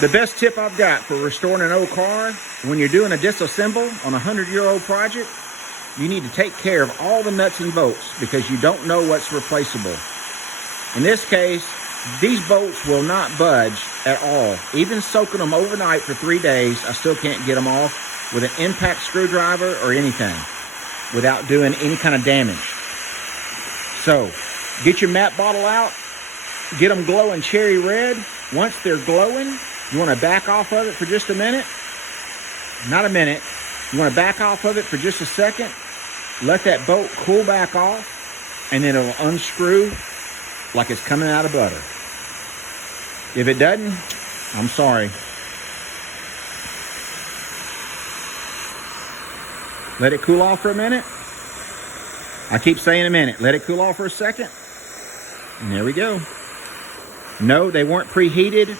The best tip I've got for restoring an old car, when you're doing a disassemble on a 100-year-old project, you need to take care of all the nuts and bolts because you don't know what's replaceable. In this case, these bolts will not budge at all. Even soaking them overnight for 3 days, I still can't get them off with an impact screwdriver or anything without doing any kind of damage. So, get your matte bottle out, get them glowing cherry red. Once they're glowing, you want to back off of it for just a minute. Not a minute. You want to back off of it for just a second. Let that bolt cool back off, and then it'll unscrew like it's coming out of butter. If it doesn't, I'm sorry. Let it cool off for a minute. I keep saying a minute. Let it cool off for a second. And there we go. No, they weren't preheated.